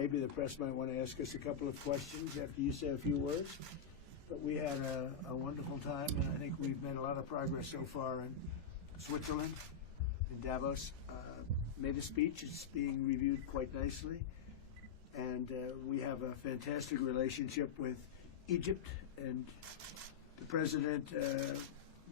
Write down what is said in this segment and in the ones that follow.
maybe the press might want to ask us a couple of questions after you say a few words. But we had a wonderful time, and I think we've made a lot of progress so far in Switzerland, in Davos. Made a speech. It's being reviewed quite nicely. And we have a fantastic relationship with Egypt, and the president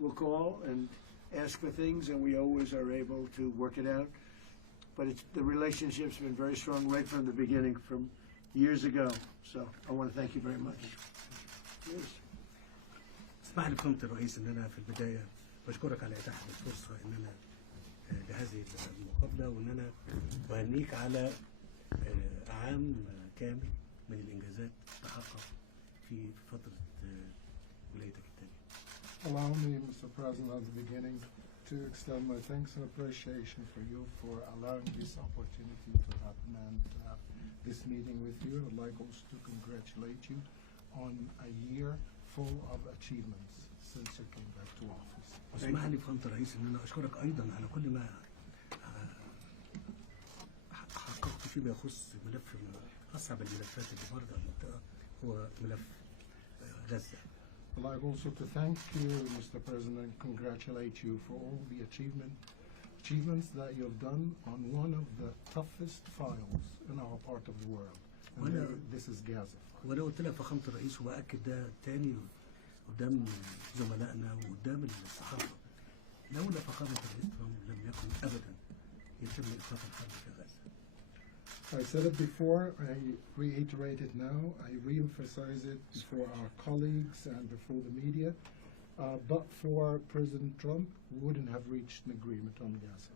will call and ask for things, and we always are able to work it out. But the relationship's been very strong right from the beginning, from years ago. So I want to thank you very much. Yes. اسمح لي فهمت الرئيس ان انا في البدايه بشكرك على اتاحه الفرصه ان انا لهذه المقابله، وان انا اهنيك على عام كامل من الانجازات تحقق في فتره ولايتك الثانيه. Allow me, Mr. President, at the beginning to extend my thanks and appreciation for you for allowing this opportunity to happen and to have this meeting with you. I'd like also to congratulate you on a year full of achievements since you came back to office. اسمح لي فهمت الرئيس ان انا اشكرك ايضا على كل ما حققت فيما يخص ملف من اصعب الملفات اللي مرت على المنطقه هو ملف غزه. I'd like also to thank you, Mr. President, and congratulate you for all the achievements that you've done on one of the toughest files in our part of the world. This is Gaza. وانا قلت لك فخامه الرئيس وباكد ده تاني قدام زملائنا وقدام الصحافه، لولا فخامه الرئيس ترامب لم يكن ابدا يتم ايقاف الحرب في غزه. I said it before, I reiterate it now, I re-emphasize it before our colleagues and before the media. But for President Trump, we wouldn't have reached an agreement on Gaza.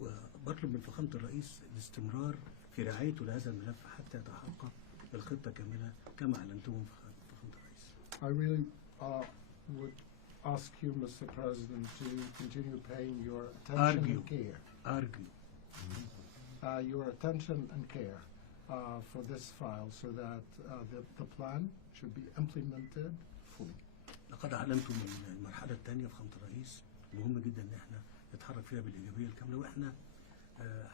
وبطلب من فخامه الرئيس الاستمرار في رعايته لهذا الملف حتى يتحقق الخطه كامله كما اعلنتم فخامه الرئيس. I really would ask you, Mr. President, to continue paying your attention and care. Your attention and care for this file so that the plan should be implemented fully. لقد اعلنتم من المرحله الثانيه فخامه الرئيس مهم جدا ان احنا نتحرك فيها بالايجابيه الكامله، واحنا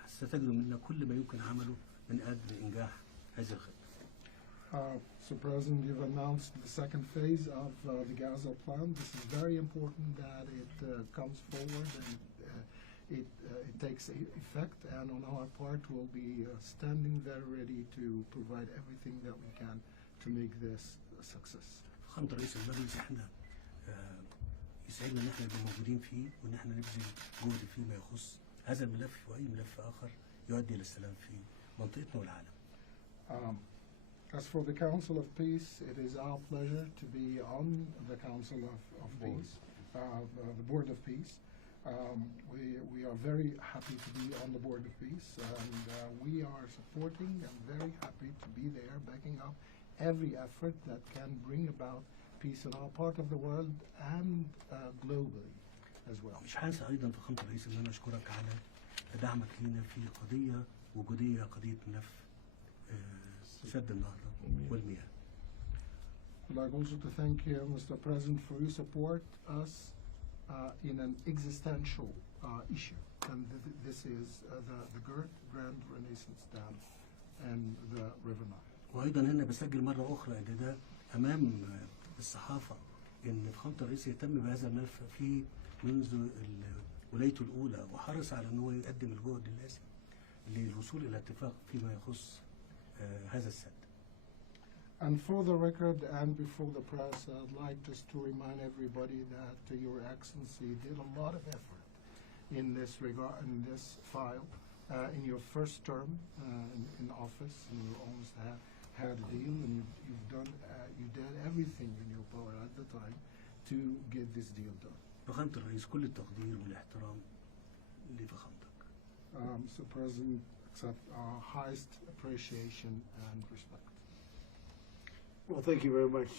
ستجدوا منا كل ما يمكن عمله من اجل انجاح هذه الخطه. So, President, you've announced the second phase of the Gaza plan. This is very important that it comes forward and it takes effect. And on our part, we'll be standing there ready to provide everything that we can to make this a success. فخامة رئيس المجلس احنا يسعدنا ان احنا نبقى موجودين فيه وان احنا نبذل جهد فيما يخص هذا الملف واي ملف اخر يؤدي الى السلام في منطقتنا والعالم. As for the Council of Peace, it is our pleasure to be on the Council of Peace, the Board of Peace. We are very happy to be on the Board of Peace, and we are supporting and very happy to be there, backing up every effort that can bring about peace in our part of the world and globally as well. مش هنسى ايضا فخامة الرئيس ان انا اشكرك على دعمك لينا في قضية وجودية، قضية ملف سد النهضة والمياه. I'd like also to thank you, Mr. President, for your support us in an existential issue, and this is the Grand Renaissance Dam and the River Nile. وايضا هنا بسجل مرة اخرى ان ده امام الصحافة ان فخامة الرئيس يهتم بهذا الملف في منذ ولايته الاولى، وحرص على ان هو يقدم الجهد اللازم للوصول الى اتفاق فيما يخص هذا السد. And for the record and before the press, I'd like just to remind everybody that Your Excellency did a lot of effort in this regard, in this file, in your first term in office. You almost had a deal, and you did everything in your power at the time to get this deal done. فخامة الرئيس كل التقدير والاحترام لفخامتك. Mr. President, accept our highest appreciation and respect. Well, thank you very much.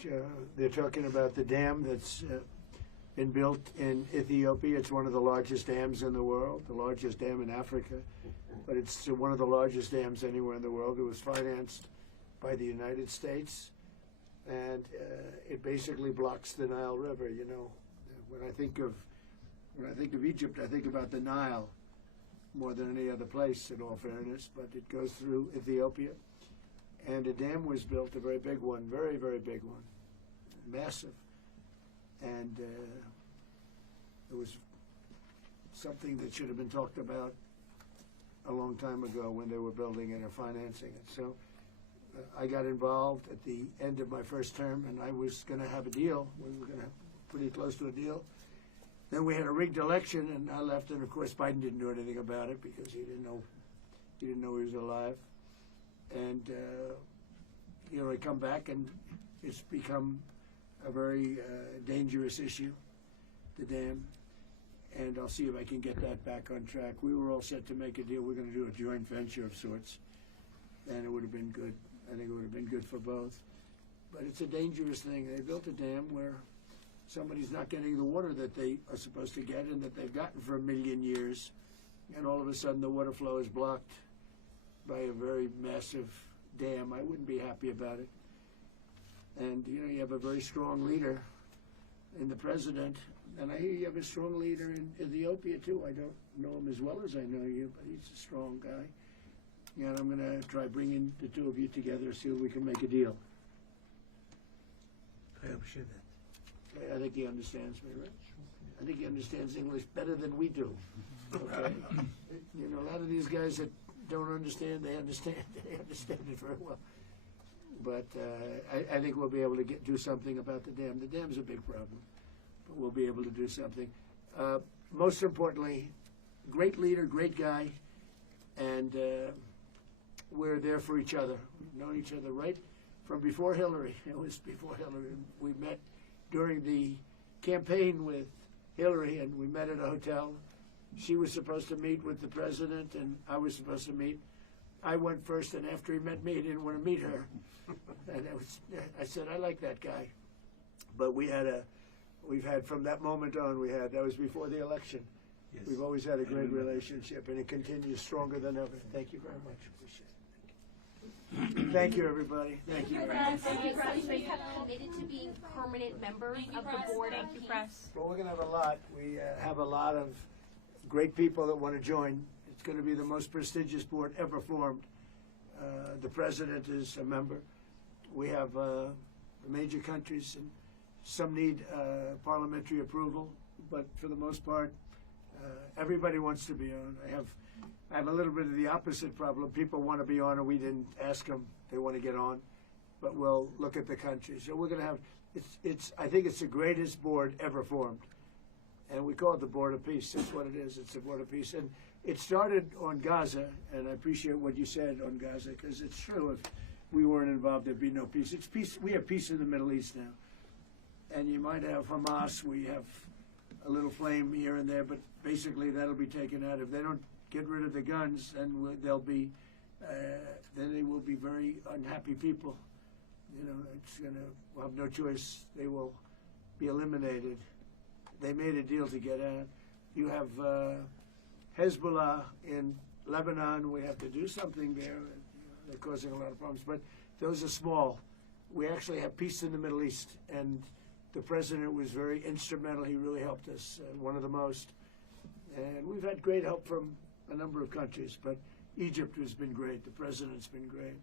They're talking about the dam that's been built in Ethiopia. It's one of the largest dams in the world, the largest dam in Africa, but it's one of the largest dams anywhere in the world. It was financed by the United States, and it basically blocks the Nile River. You know, when I think of Egypt, I think about the Nile more than any other place, in all fairness, but it goes through Ethiopia. and a dam was built, a very big one, very, very big one, massive. And it was something that should have been talked about a long time ago when they were building it or financing it. So I got involved at the end of my first term, and I was going to have a deal. We were going to pretty close to a deal. Then we had a rigged election, and I left, and of course Biden didn't do anything about it because he didn't know he was alive. And I come back, and it's become a very dangerous issue, the dam. And I'll see if I can get that back on track. We were all set to make a deal. We're going to do a joint venture of sorts, and it would have been good. I think it would have been good for both. But it's a dangerous thing. They built a dam where somebody's not getting the water that they are supposed to get and that they've gotten for 1 million years, and all of a sudden the water flow is blocked by a very massive dam. I wouldn't be happy about it. And you have a very strong leader in the president, and I hear you have a strong leader in Ethiopia too. I don't know him as well as I know you, but he's a strong guy. And I'm going to try bringing the two of you together, see if we can make a deal. I appreciate that. I think he understands me, right? I think he understands English better than we do. Okay? A lot of these guys that don't understand, they understand it very well. But I think we'll be able to do something about the dam. The dam's a big problem, but we'll be able to do something. Most importantly, great leader, great guy, and we're there for each other. We've known each other right from before Hillary. It was before Hillary. We met during the campaign with Hillary, and we met at a hotel. She was supposed to meet with the president, and I was supposed to meet. I went first, and after he met me, he didn't want to meet her. And I said, I like that guy. But we've had from that moment on, that was before the election. Yes. We've always had a great relationship, and it continues stronger than ever. Thank you very much. Appreciate it. Thank you, everybody. Thank you. You have committed to being permanent members of the board of Peace. Well, we're going to have a lot. We have a lot of great people that want to join. It's going to be the most prestigious board ever formed. The president is a member. We have the major countries, and some need parliamentary approval, but for the most part, everybody wants to be on. I have a little bit of the opposite problem. People want to be on, and we didn't ask them. They want to get on, but we'll look at the country. So we're going to have. I think it's the greatest board ever formed, and we call it the Board of Peace. That's what it is. It's the Board of Peace, and it started on Gaza. And I appreciate what you said on Gaza, because it's true. If we weren't involved, there'd be no peace. It's peace. We have peace in the Middle East now, and you might have Hamas. We have a little flame here and there, but basically that'll be taken out. If they don't get rid of the guns, then then they will be very unhappy people. We'll have no choice. They will be eliminated. They made a deal to get out. You have Hezbollah in Lebanon. We have to do something there. They're causing a lot of problems, but those are small. We actually have peace in the Middle East, and the president was very instrumental. He really helped us, one of the most. And we've had great help from a number of countries, but Egypt has been great. The president's been great.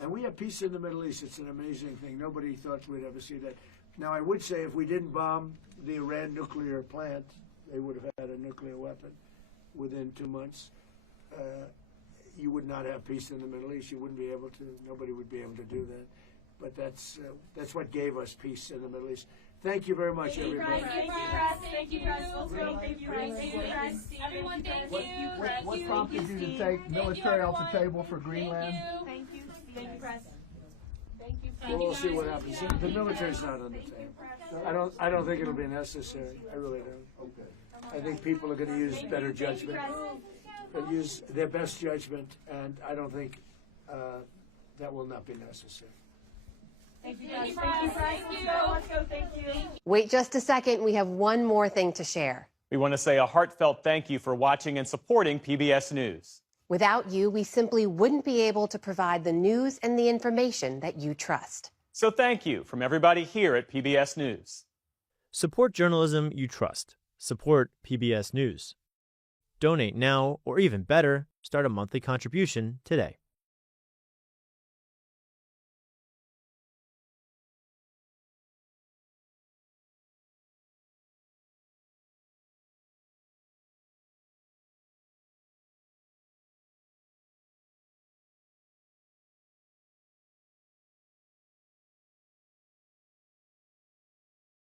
And we have peace in the Middle East. It's an amazing thing. Nobody thought we'd ever see that. Now, I would say if we didn't bomb the Iran nuclear plant, they would have had a nuclear weapon within 2 months. You would not have peace in the Middle East. You wouldn't be able to. Nobody would be able to do that. But that's what gave us peace in the Middle East. Thank you very much, everybody. Thank you, Press. Thank you, Press. Thank you, Press. Thank you, Press. Everyone, thank you. What prompted you to take military off the table for Greenland? Thank you. Thank you, Press. Thank you, Press. Well, we'll see what happens. The military's not on the table. I don't think it'll be necessary. I really don't. Okay. I think people are going to use better judgment. They'll use their best judgment, and I don't think that will not be necessary. Thank you, Press. Thank you, Press. Let's go. Thank you. Wait just a second. We have one more thing to share. We want to say a heartfelt thank you for watching and supporting PBS News. Without you, we simply wouldn't be able to provide the news and the information that you trust. So thank you from everybody here at PBS News. Support journalism you trust. Support PBS News. Donate now, or even better, start a monthly contribution today.